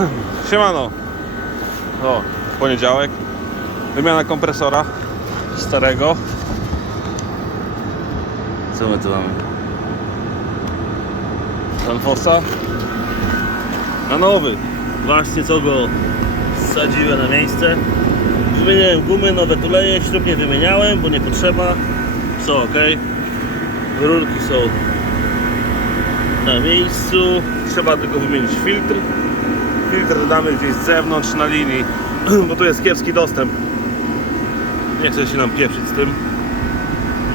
Siemano. O, poniedziałek. Wymiana kompresora starego. Co my tu mamy? Danfossa. Na nowy. Właśnie co go sadziłem na miejsce. Wymieniałem gumy, nowe tuleje, śrub nie wymieniałem, bo nie potrzeba. Są ok. Rurki są na miejscu. Trzeba tylko wymienić filtr. Filtr damy gdzieś z zewnątrz na linii, bo tu jest kiepski dostęp. Nie chcę się nam pieprzyć z tym.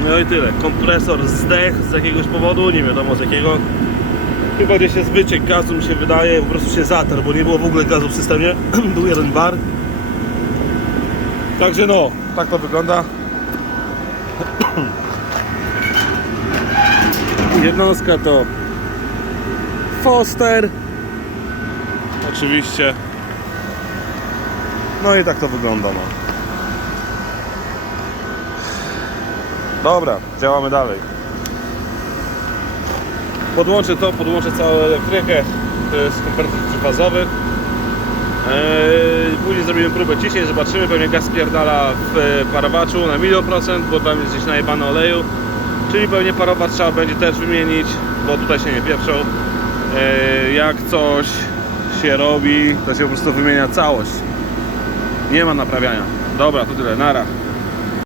No i tyle. Kompresor zdech z jakiegoś powodu, nie wiadomo z jakiego. Chyba gdzieś jest wyciek gazu mi się wydaje, po prostu się zatarł, bo nie było w ogóle gazu w systemie. Był jeden bar. Także no, tak to wygląda. Jednostka to Foster. Oczywiście. No i tak to wygląda. No. Dobra, działamy dalej. Podłączę to, podłączę całą elektrykę. To jest kompresor trzyfazowy. Eee, później zrobimy próbę ciśnień, zobaczymy. Pewnie gaz spierdala w e, parowaczu na milion procent, bo tam jest gdzieś najebane oleju. Czyli pewnie parowacz trzeba będzie też wymienić, bo tutaj się nie pieprzą. Eee, jak coś się robi, to się po prostu wymienia całość. Nie ma naprawiania. Dobra, to tyle, nara.